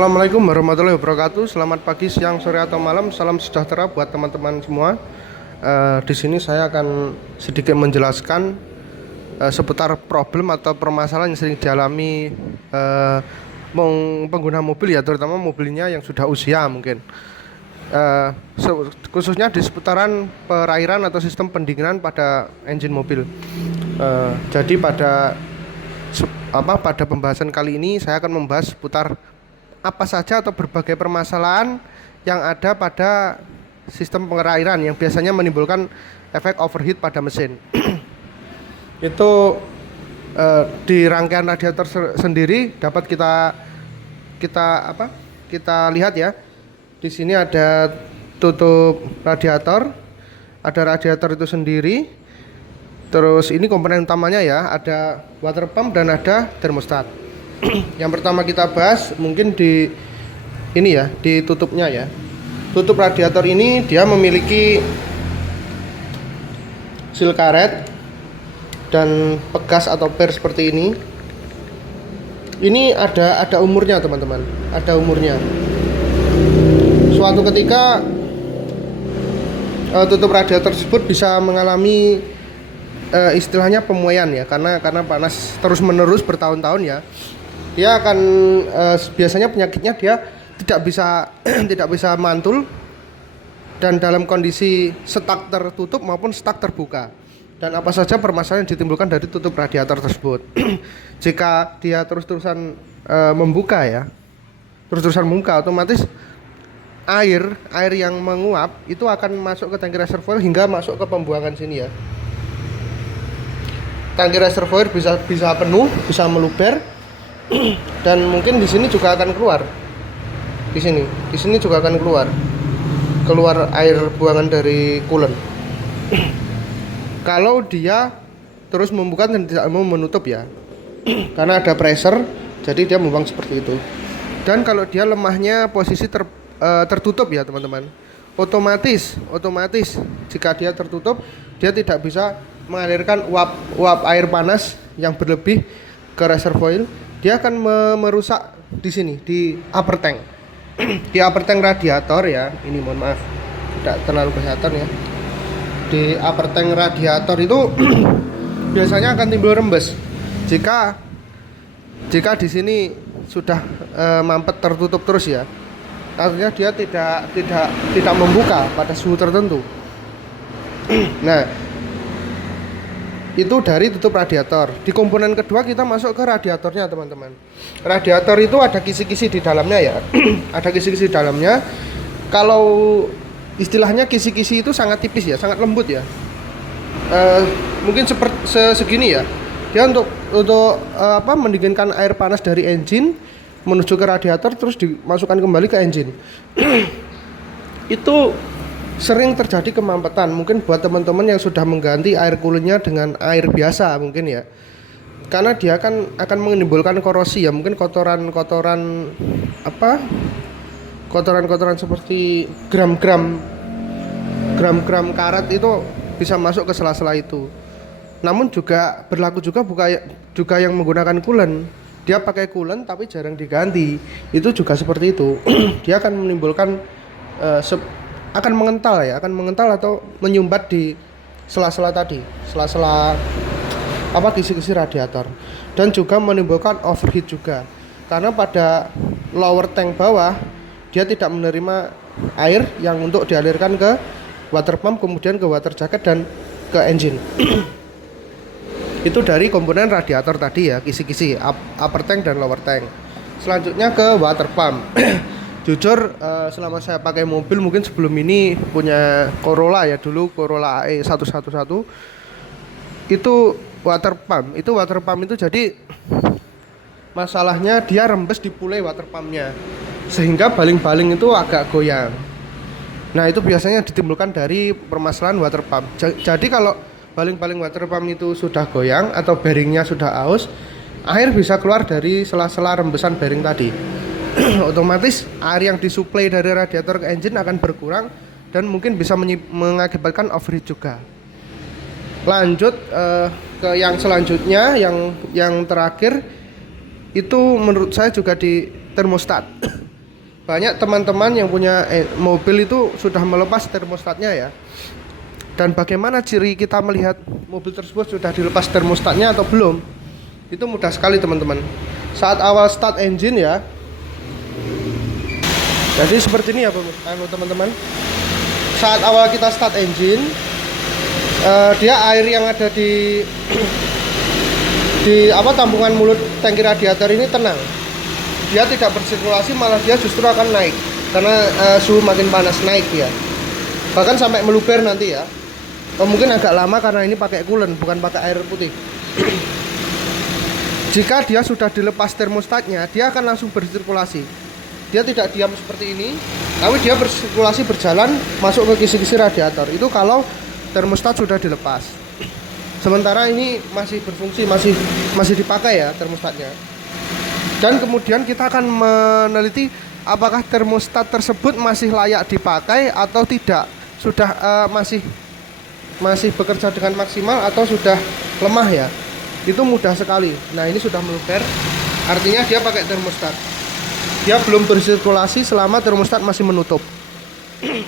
Assalamualaikum warahmatullahi wabarakatuh. Selamat pagi, siang, sore atau malam. Salam sejahtera buat teman-teman semua. Di sini saya akan sedikit menjelaskan seputar problem atau permasalahan yang sering dialami eh, pengguna mobil ya, terutama mobilnya yang sudah usia mungkin. Eh, Khususnya di seputaran perairan atau sistem pendinginan pada engine mobil. Jadi pada pembahasan kali ini saya akan membahas seputar apa saja atau berbagai permasalahan yang ada pada sistem pengerairan yang biasanya menimbulkan efek overheat pada mesin. Itu di rangkaian radiator sendiri dapat kita lihat ya. Di sini ada tutup radiator, ada radiator itu sendiri. Terus ini komponen utamanya ya, ada water pump dan ada termostat. Yang pertama kita bahas mungkin di ini ya, di tutupnya ya. Tutup radiator ini dia memiliki seal karet dan pegas atau per seperti ini. Ini ada umurnya teman-teman, ada umurnya. Suatu ketika tutup radiator tersebut bisa mengalami istilahnya pemuaian ya, karena panas terus menerus bertahun-tahun ya. Dia akan biasanya penyakitnya dia tidak bisa tidak bisa mantul dan dalam kondisi stuck tertutup maupun stuck terbuka. Dan apa saja permasalahan yang ditimbulkan dari tutup radiator tersebut. Jika dia terus-terusan membuka ya, terus-terusan membuka, otomatis air yang menguap itu akan masuk ke tangki reservoir hingga masuk ke pembuangan sini ya. Tangki reservoir bisa penuh, bisa meluber, dan mungkin di sini juga akan keluar. Di sini juga akan keluar air buangan dari coolant. Kalau dia terus membuka dan tidak mau menutup ya, karena ada pressure, jadi dia membuang seperti itu. Dan kalau dia lemahnya posisi tertutup ya teman-teman, otomatis jika dia tertutup, dia tidak bisa mengalirkan uap air panas yang berlebih ke reservoir. Dia akan merusak di sini, di upper tank. Di upper tank radiator ya, ini mohon maaf tidak terlalu kelihatan ya. Di upper tank radiator itu biasanya akan timbul rembes jika di sini sudah mampet tertutup terus ya. Artinya dia tidak membuka pada suhu tertentu. Nah, itu dari tutup radiator. Di komponen kedua kita masuk ke radiatornya teman-teman. Radiator itu ada kisi-kisi di dalamnya ya. Ada kisi-kisi di dalamnya. Kalau istilahnya kisi-kisi itu sangat tipis ya, sangat lembut ya. Mungkin seperti segini ya. Dia untuk mendinginkan air panas dari engine menuju ke radiator terus dimasukkan kembali ke engine. Itu sering terjadi kemampetan mungkin buat teman-teman yang sudah mengganti air coolantnya dengan air biasa mungkin ya, karena dia akan menimbulkan korosi ya, mungkin kotoran seperti gram-gram karat itu bisa masuk ke sela-sela itu. Namun juga berlaku juga yang menggunakan coolant, dia pakai coolant tapi jarang diganti, itu juga seperti itu. Dia akan menimbulkan akan mengental atau menyumbat di sela-sela tadi, kisi-kisi radiator, dan juga menimbulkan overheat juga, karena pada lower tank bawah dia tidak menerima air yang untuk dialirkan ke water pump, kemudian ke water jacket dan ke engine. Itu dari komponen radiator tadi ya, kisi-kisi upper tank dan lower tank. Selanjutnya ke water pump. Jujur selama saya pakai mobil, mungkin sebelum ini punya Corolla ya, dulu Corolla AE 111, itu water pump itu jadi masalahnya dia rembes di pule water pumpnya sehingga baling-baling itu agak goyang. Nah, itu biasanya ditimbulkan dari permasalahan water pump. Jadi kalau baling-baling water pump itu sudah goyang atau bearingnya sudah aus, air bisa keluar dari sela-sela rembesan bearing tadi. Otomatis air yang disuplai dari radiator ke engine akan berkurang dan mungkin bisa mengakibatkan overheat juga. Lanjut ke yang selanjutnya, yang terakhir itu menurut saya juga di termostat. banyak teman-teman yang punya mobil itu sudah melepas termostatnya ya. Dan bagaimana ciri kita melihat mobil tersebut sudah dilepas termostatnya atau belum? Itu mudah sekali teman-teman. Saat awal start engine ya. Jadi seperti ini ya teman-teman. Saat awal kita start engine, dia air yang ada di tampungan mulut tangki radiator ini tenang. Dia tidak bersirkulasi, malah dia justru akan naik karena suhu makin panas naik ya. Bahkan sampai meluber nanti ya. Mungkin agak lama karena ini pakai coolant bukan pakai air putih. Jika dia sudah dilepas termostatnya, dia akan langsung bersirkulasi. Dia tidak diam seperti ini, tapi dia bersirkulasi berjalan masuk ke kisi-kisi radiator. Itu kalau termostat sudah dilepas. Sementara ini masih berfungsi, masih dipakai ya termostatnya. Dan kemudian kita akan meneliti apakah termostat tersebut masih layak dipakai atau tidak. Sudah masih bekerja dengan maksimal atau sudah lemah ya. Itu mudah sekali. Nah, ini sudah meluber, artinya dia pakai termostat. Dia belum bersirkulasi selama termostat masih menutup.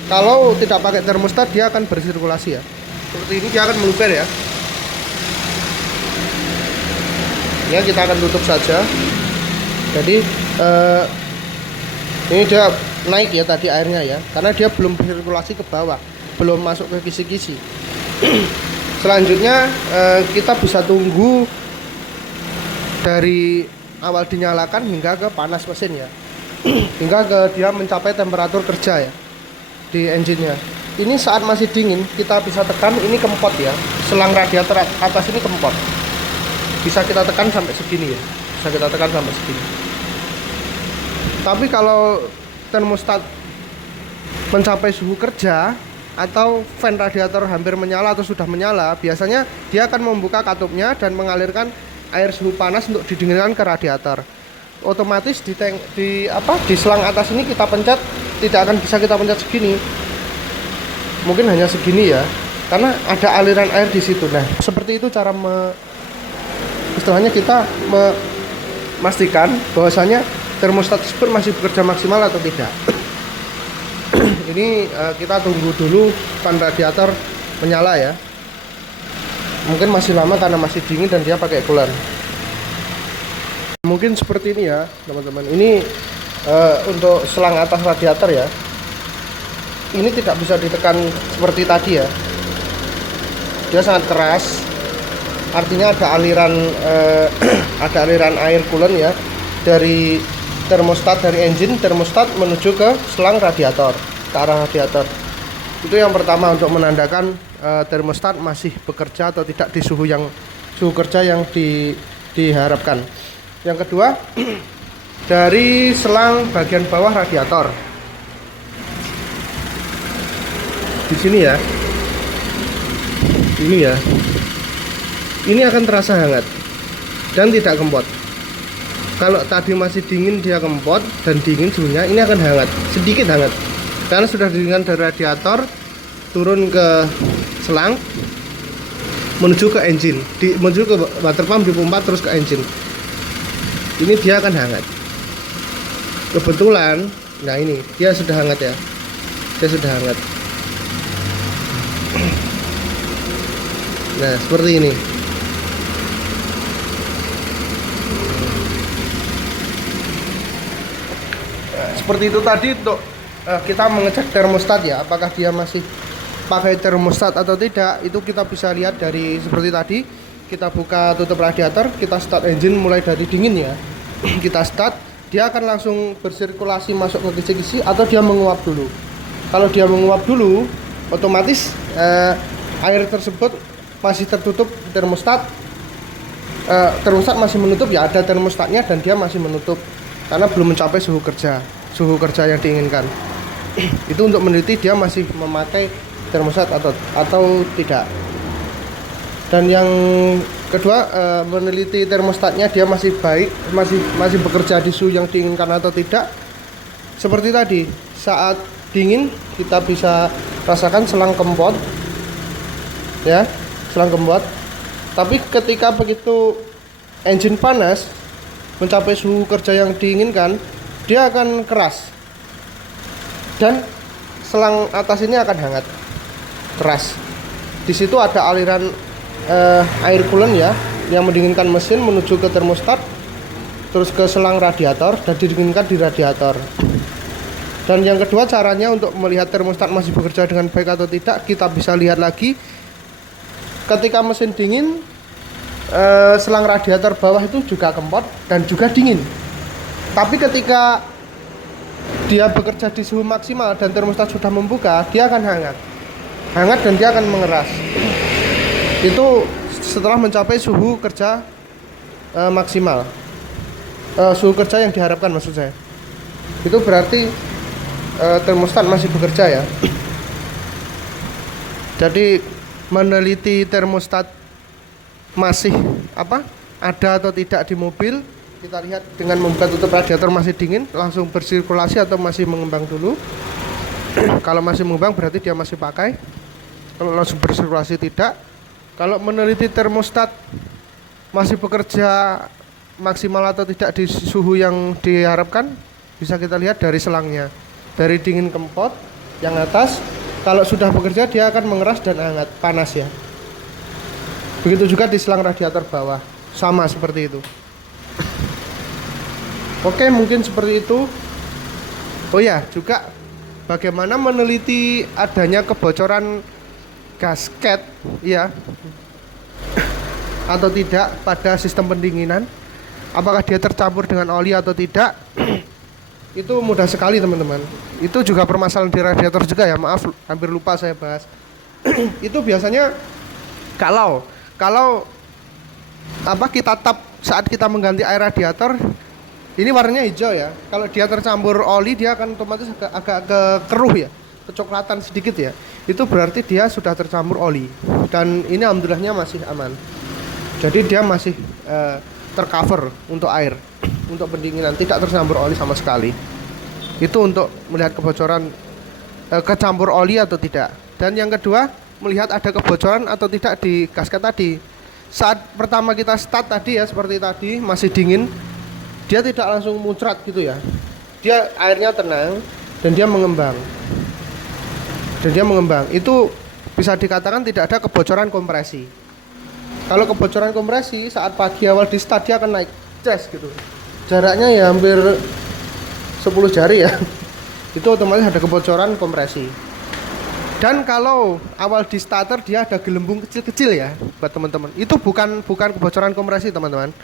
Kalau tidak pakai termostat, dia akan bersirkulasi ya. Seperti ini dia akan meluber ya. Ya, kita akan tutup saja. Jadi ini dia naik ya tadi airnya ya, karena dia belum bersirkulasi ke bawah, belum masuk ke kisi-kisi. Selanjutnya kita bisa tunggu dari awal dinyalakan hingga ke panas mesin ya, hingga ke dia mencapai temperatur kerja ya di engine-nya. Ini saat masih dingin kita bisa tekan, ini kempot ya, selang radiator atas ini kempot, bisa kita tekan sampai segini ya, bisa kita tekan sampai segini. Tapi kalau termostat mencapai suhu kerja atau fan radiator hampir menyala atau sudah menyala, biasanya dia akan membuka katupnya dan mengalirkan air suhu panas untuk didinginkan ke radiator. Otomatis di selang atas ini kita pencet, tidak akan bisa kita pencet segini. Mungkin hanya segini ya, karena ada aliran air di situ. Nah, seperti itu cara istilahnya kita memastikan bahwasanya termostat tersebut masih bekerja maksimal atau tidak. Ini kita tunggu dulu fan radiator menyala ya. Mungkin masih lama karena masih dingin dan dia pakai coolant. Mungkin seperti ini ya teman-teman. Ini untuk selang atas radiator ya. Ini tidak bisa ditekan seperti tadi ya. Dia sangat keras. Artinya ada aliran air coolant ya dari termostat, dari engine termostat menuju ke selang radiator, ke arah radiator. Itu yang pertama untuk menandakan termostat masih bekerja atau tidak di suhu kerja yang diharapkan. Yang kedua, dari selang bagian bawah radiator. Di sini ya. Ini ya. Ini akan terasa hangat dan tidak kempot. Kalau tadi masih dingin dia kempot dan dingin suhunya, ini akan hangat, sedikit hangat. Karena sudah didinginkan dari radiator turun ke selang menuju ke engine, menuju ke water pump, dipompa terus ke engine. Ini dia akan hangat. Kebetulan, nah ini dia sudah hangat ya. Dia sudah hangat. Nah, seperti ini. Seperti itu tadi untuk kita mengecek termostat ya, apakah dia masih pakai termostat atau tidak. Itu kita bisa lihat dari seperti tadi, kita buka tutup radiator, kita start engine mulai dari dingin ya. Kita start, dia akan langsung bersirkulasi masuk ke kisi-kisi atau dia menguap dulu. Kalau dia menguap dulu, otomatis air tersebut masih tertutup termostat. Termostat masih menutup ya, ada termostatnya dan dia masih menutup karena belum mencapai suhu kerja yang diinginkan. Itu untuk meneliti dia masih memakai termostat atau tidak. Dan yang kedua, meneliti termostatnya dia masih baik, masih bekerja di suhu yang diinginkan atau tidak. Seperti tadi, saat dingin kita bisa rasakan selang kempot ya, selang kempot. Tapi ketika begitu engine panas mencapai suhu kerja yang diinginkan, dia akan keras dan selang atas ini akan hangat keras. Di situ ada aliran air coolant ya yang mendinginkan mesin menuju ke termostat, terus ke selang radiator dan didinginkan di radiator. Dan yang kedua, caranya untuk melihat termostat masih bekerja dengan baik atau tidak, kita bisa lihat lagi ketika mesin dingin, selang radiator bawah itu juga kempot dan juga dingin. Tapi ketika dia bekerja di suhu maksimal dan termostat sudah membuka, dia akan hangat dan dia akan mengeras. Itu setelah mencapai suhu kerja maksimal, suhu kerja yang diharapkan maksud saya. Itu berarti termostat masih bekerja ya. Jadi meneliti termostat masih ada atau tidak di mobil, kita lihat dengan membuka tutup radiator masih dingin, langsung bersirkulasi atau masih mengembang dulu. Kalau masih mengembang berarti dia masih pakai. Kalau langsung bersirkulasi tidak. Kalau meneliti termostat masih bekerja maksimal atau tidak di suhu yang diharapkan, bisa kita lihat dari selangnya, dari dingin kempot yang atas. Kalau sudah bekerja dia akan mengeras dan hangat, panas ya. Begitu juga di selang radiator bawah, sama seperti itu. Oke, mungkin seperti itu. Oh ya, juga bagaimana meneliti adanya kebocoran gasket ya atau tidak pada sistem pendinginan, apakah dia tercampur dengan oli atau tidak. Itu mudah sekali teman-teman. Itu juga permasalahan di radiator juga ya, maaf hampir lupa saya bahas. Itu biasanya kalau kita tap saat kita mengganti air radiator, ini warnanya hijau ya. Kalau dia tercampur oli, dia akan otomatis agak keruh ya, kecoklatan sedikit ya. Itu berarti dia sudah tercampur oli. Dan ini alhamdulillahnya masih aman. Jadi dia masih tercover untuk air, untuk pendinginan, tidak tercampur oli sama sekali. Itu untuk melihat kebocoran kecampur oli atau tidak. Dan yang kedua, melihat ada kebocoran atau tidak di gasket tadi. Saat pertama kita start tadi ya, seperti tadi masih dingin, dia tidak langsung muncrat gitu ya. Dia airnya tenang dan dia mengembang. Itu bisa dikatakan tidak ada kebocoran kompresi. Kalau kebocoran kompresi saat pagi awal di start dia akan naik ces gitu. Jaraknya ya hampir 10 jari ya. Itu otomatis ada kebocoran kompresi. Dan kalau awal di starter dia ada gelembung kecil-kecil ya buat teman-teman. Itu bukan kebocoran kompresi teman-teman.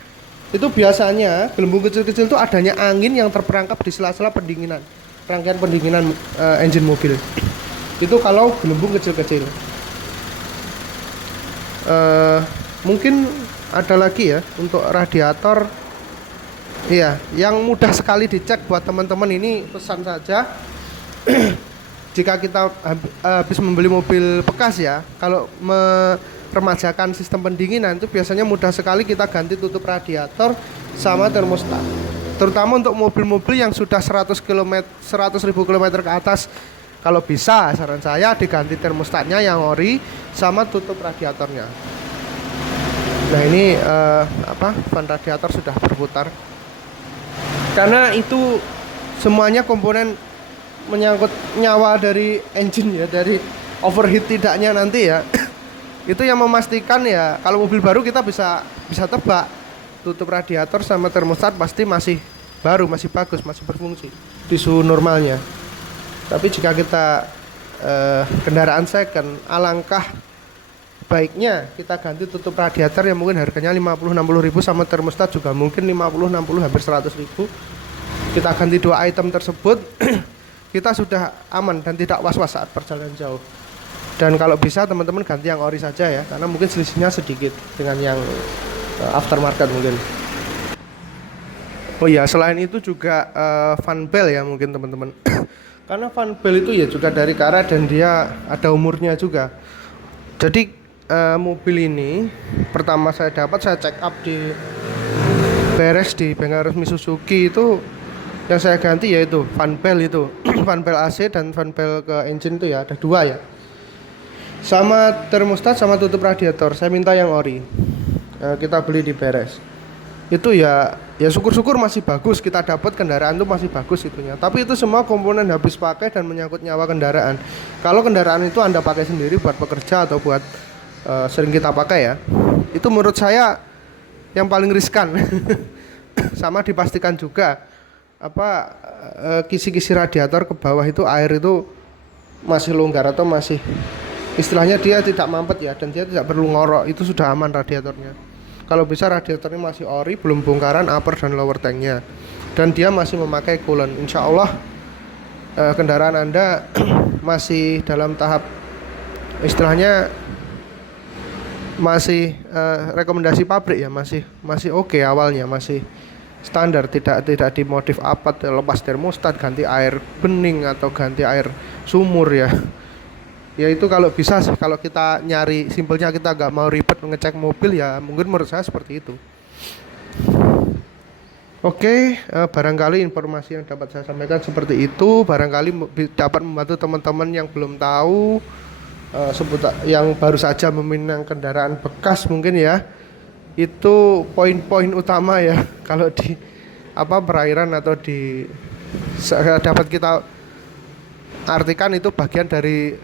Itu biasanya gelembung kecil-kecil itu adanya angin yang terperangkap di sela-sela pendinginan, rangkaian pendinginan engine mobil. Itu kalau gelembung kecil-kecil. Mungkin ada lagi ya untuk radiator. Iya, yang mudah sekali dicek buat teman-teman ini, pesan saja. Jika kita habis membeli mobil bekas ya, kalau meremajakan sistem pendinginan itu biasanya mudah sekali kita ganti tutup radiator sama termostat. Terutama untuk mobil-mobil yang sudah 100.000 km ke atas, kalau bisa saran saya diganti termostatnya yang ori sama tutup radiatornya. Nah ini fan radiator sudah berputar. Karena itu semuanya komponen menyangkut nyawa dari engine ya, dari overheat tidaknya nanti ya. Itu yang memastikan ya, kalau mobil baru kita bisa tebak tutup radiator sama termostat pasti masih baru, masih bagus, masih berfungsi di suhu normalnya. Tapi jika kita kendaraan second, alangkah baiknya kita ganti tutup radiator yang mungkin harganya 50-60 ribu, sama termostat juga mungkin 50-60 hampir 100 ribu. Kita ganti dua item tersebut kita sudah aman dan tidak was-was saat perjalanan jauh. Dan kalau bisa teman-teman ganti yang ori saja ya, karena mungkin selisihnya sedikit dengan yang aftermarket mungkin. Oh iya, selain itu juga fan bell ya mungkin teman-teman. Karena fan bell itu ya juga dari karet dan dia ada umurnya juga. Jadi mobil ini pertama saya check up di beres di bengkel resmi Suzuki, itu yang saya ganti yaitu fan bell itu. Fan bell AC dan fan bell ke engine itu ya ada dua ya. Sama termostat sama tutup radiator saya minta yang ori. Kita beli di beres. Itu ya ya syukur-syukur masih bagus, kita dapat kendaraan itu masih bagus itunya. Tapi itu semua komponen habis pakai dan menyangkut nyawa kendaraan. Kalau kendaraan itu Anda pakai sendiri buat pekerja atau buat sering kita pakai ya, itu menurut saya yang paling riskan. Sama dipastikan juga apa kisi-kisi radiator ke bawah itu air itu masih longgar atau masih istilahnya dia tidak mampet ya, dan dia tidak perlu ngorok, itu sudah aman radiatornya. Kalau bisa radiatornya masih ori, belum bongkaran upper dan lower tanknya, dan dia masih memakai coolant, insya Allah kendaraan Anda masih dalam tahap istilahnya masih rekomendasi pabrik ya, masih oke awalnya, masih standar, tidak dimodif apa, lepas termostat, ganti air bening atau ganti air sumur ya. Ya itu kalau bisa sih, kalau kita nyari simpelnya, kita nggak mau ribet ngecek mobil ya, mungkin menurut saya seperti itu. Oke, barangkali informasi yang dapat saya sampaikan seperti itu, barangkali dapat membantu teman-teman yang belum tahu yang baru saja meminang kendaraan bekas mungkin ya. Itu poin-poin utama ya kalau di perairan atau di dapat kita artikan itu bagian dari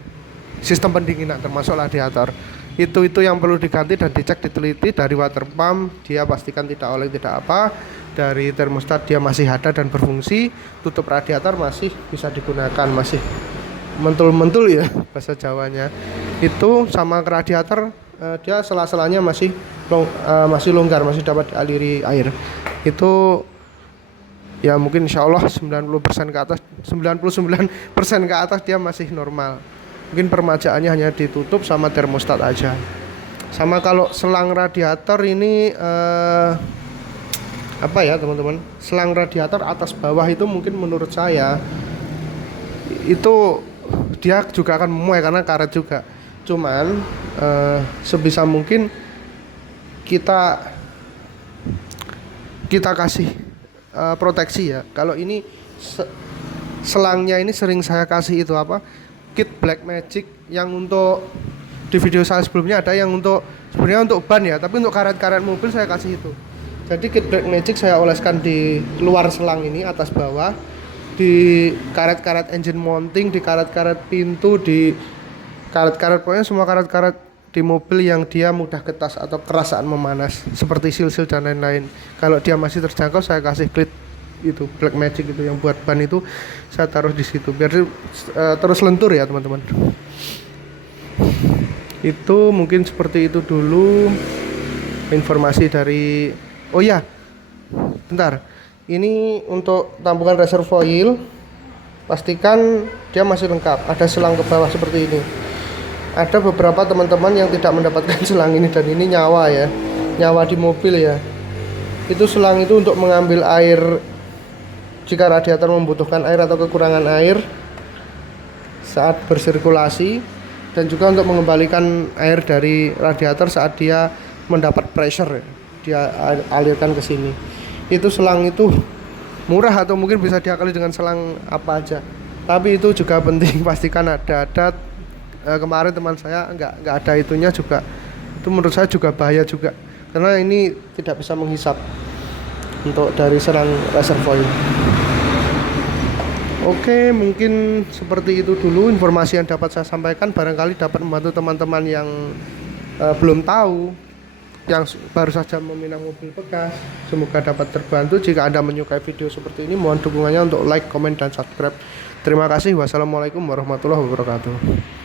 sistem pendinginan termasuk radiator. Itu yang perlu diganti dan dicek, diteliti dari water pump, dia pastikan tidak oleng tidak apa, dari termostat dia masih ada dan berfungsi, tutup radiator masih bisa digunakan, masih mentul-mentul ya bahasa Jawanya. Itu sama radiator dia sela-selanya masih longgar, masih dapat aliri air. Itu ya mungkin insya Allah 90% ke atas, 99% ke atas dia masih normal. Mungkin permajaannya hanya ditutup sama termostat aja. Sama kalau selang radiator ini teman-teman, selang radiator atas bawah itu mungkin menurut saya itu dia juga akan memuai karena karet juga. Cuman sebisa mungkin kita kasih proteksi ya. Kalau ini selangnya ini sering saya kasih itu kit Black Magic, yang untuk di video saya sebelumnya ada yang sebenarnya untuk ban ya, tapi untuk karet-karet mobil saya kasih itu. Jadi kit Black Magic saya oleskan di luar selang ini atas bawah, di karet-karet engine mounting, di karet-karet pintu, di karet-karet, pokoknya semua karet-karet di mobil yang dia mudah getas atau keras saat memanas, seperti sil-sil dan lain-lain. Kalau dia masih terjangkau, saya kasih kit itu Black Magic itu yang buat ban itu, saya taruh di situ biar terus lentur ya teman-teman. Itu mungkin seperti itu dulu informasi dari. Oh ya, bentar. Ini untuk tampungan reservoir, pastikan dia masih lengkap. Ada selang ke bawah seperti ini. Ada beberapa teman-teman yang tidak mendapatkan selang ini, dan ini nyawa di mobil ya. Itu selang itu untuk mengambil air jika radiator membutuhkan air atau kekurangan air saat bersirkulasi, dan juga untuk mengembalikan air dari radiator saat dia mendapat pressure, dia alirkan ke sini. Itu selang itu murah atau mungkin bisa diakali dengan selang apa aja, tapi itu juga penting pastikan ada. Kemarin teman saya nggak ada itunya juga, itu menurut saya juga bahaya juga, karena ini tidak bisa menghisap untuk dari selang reservoir. Oke, mungkin seperti itu dulu informasi yang dapat saya sampaikan, barangkali dapat membantu teman-teman yang belum tahu, yang baru saja meminang mobil bekas. Semoga dapat terbantu. Jika Anda menyukai video seperti ini, mohon dukungannya untuk like, komen, dan subscribe. Terima kasih. Wassalamualaikum warahmatullahi wabarakatuh.